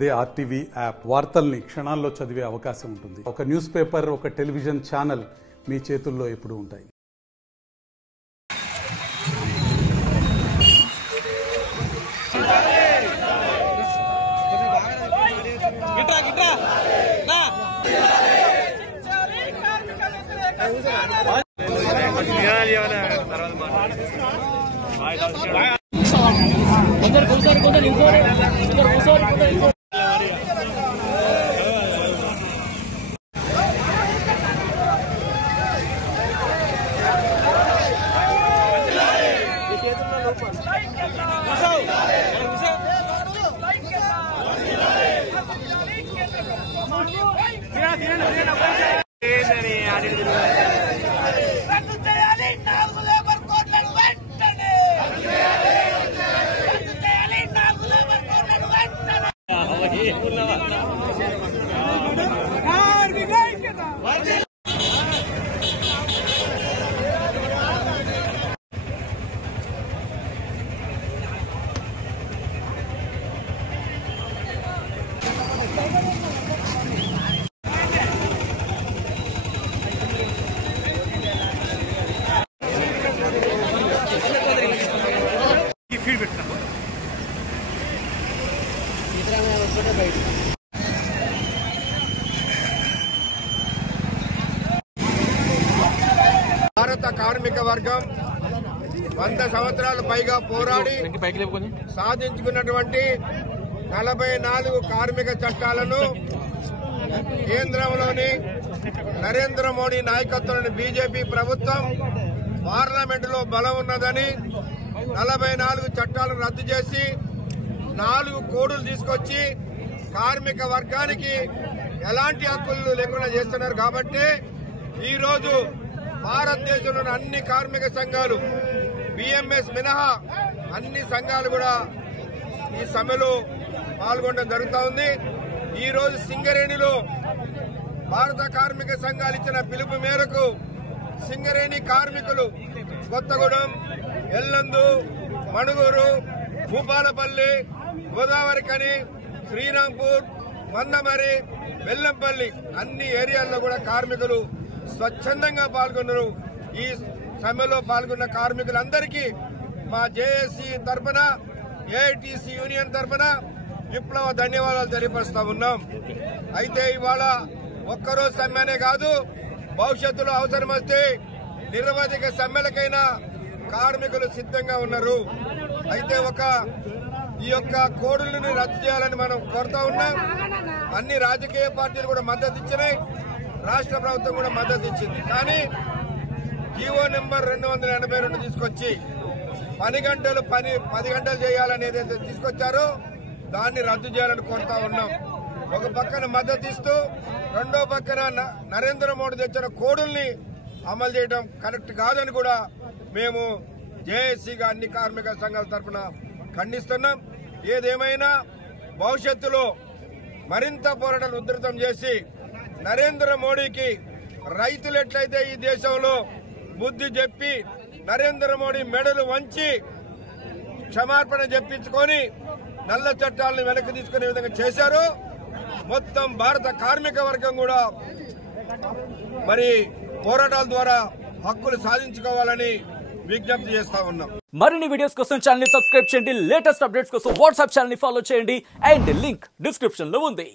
అదే RTV app వార్తల్ని క్షణాల్లో చదివే అవకాశం ఉంటుంది. ఒక న్యూస్ పేపర్, ఒక టెలివిజన్ ఛానల్ మీ చేతుల్లో ఎప్పుడూ ఉంటాయి. భారత కార్మిక వర్గం 100 సంవత్సరాలు పైగా పోరాడి సాధించుకున్నటువంటి 44 కార్మిక చట్టాలను కేంద్రంలోని నరేంద్ర మోడీ నాయకత్వంలోని బీజేపీ ప్రభుత్వం పార్లమెంటులో బలం ఉన్నదని 44 చట్టాలను రద్దు చేసి 4 కోడులు తీసుకొచ్చి కార్మిక వర్గానికి ఎలాంటి హక్కులు లేకుండా చేస్తున్నారు. కాబట్టి ఈ రోజు భారతదేశంలోని అన్ని కార్మిక సంఘాలు బిఎంఎస్ మినహా అన్ని సంఘాలు కూడా ఈ సమ్మెలో పాల్గొనడం జరుగుతూ ఉంది. ఈ రోజు సింగరేణిలో భారత కార్మిక సంఘాలు ఇచ్చిన పిలుపు మేరకు సింగరేణి కార్మికులు కొత్తగూడెం, ఎల్లందు, మణుగూరు, భూపాలపల్లి, గోదావరిఖని, శ్రీరాంపూర్, మందమరి, బెల్లంపల్లి అన్ని ఏరియాల్లో కూడా కార్మికులు స్వచ్ఛందంగా పాల్గొన్నారు. ఈ సమ్మెలో పాల్గొన్న కార్మికులందరికీ మా జేఏసీ తరఫున, ఏఐటీసీ యూనియన్ తరఫున విప్లవ ధన్యవాదాలు తెలియపరుస్తా ఉన్నాం. అయితే ఇవాళ ఒక్కరోజు సమ్మెనే కాదు, భవిష్యత్తులో అవసరం వస్తే నిరవధిక సమ్మెలకైనా కార్మికులు సిద్ధంగా ఉన్నారు. అయితే ఈ యొక్క కోడులను రద్దు చేయాలని మనం కోరుతా ఉన్నాం. అన్ని రాజకీయ పార్టీలు కూడా మద్దతు ఇచ్చినాయి, రాష్ట్ర ప్రభుత్వం కూడా మద్దతు ఇచ్చింది. కానీ జీవో నెంబర్ 282 తీసుకొచ్చి 10 గంటలు చేయాలని ఏదైతే తీసుకొచ్చారో దాన్ని రద్దు చేయాలని కోరుతా ఉన్నాం. ఒక పక్కన మద్దతు ఇస్తూ రెండో పక్కన నరేంద్ర మోడీ తెచ్చిన కోడుల్ని అమలు చేయడం కరెక్ట్ కాదని కూడా మేము జేఏసీగా అన్ని కార్మిక సంఘాల తరఫున ఖండిస్తున్నాం. ఏదేమైనా భవిష్యత్తులో మరింత పోరాటాలు ఉధృతం చేసి నరేంద్ర మోడీకి రైతులు ఎట్లయితే ఈ దేశంలో బుద్ధి చెప్పి నరేంద్ర మోడీ మెడలు వంచి క్షమాపణ చెప్పించుకొని నల్ల చట్టాలను వెనక్కి తీసుకునే విధంగా చేశారు. మొత్తం భారత కార్మిక వర్గం కూడా మరి పోరాటాల ద్వారా హక్కులు సాధించుకోవాలని విజ్ఞప్తి చేస్తా ఉన్నాం. మరిన్ని వీడియోస్ కోసం ఛానల్ ని సబ్స్క్రైబ్ చేయండి. లేటెస్ట్ అప్డేట్స్ కోసం వాట్సాప్ ఛానల్ ని ఫాలో చేయండి. అండ్ లింక్ డిస్క్రిప్షన్ లో ఉంది.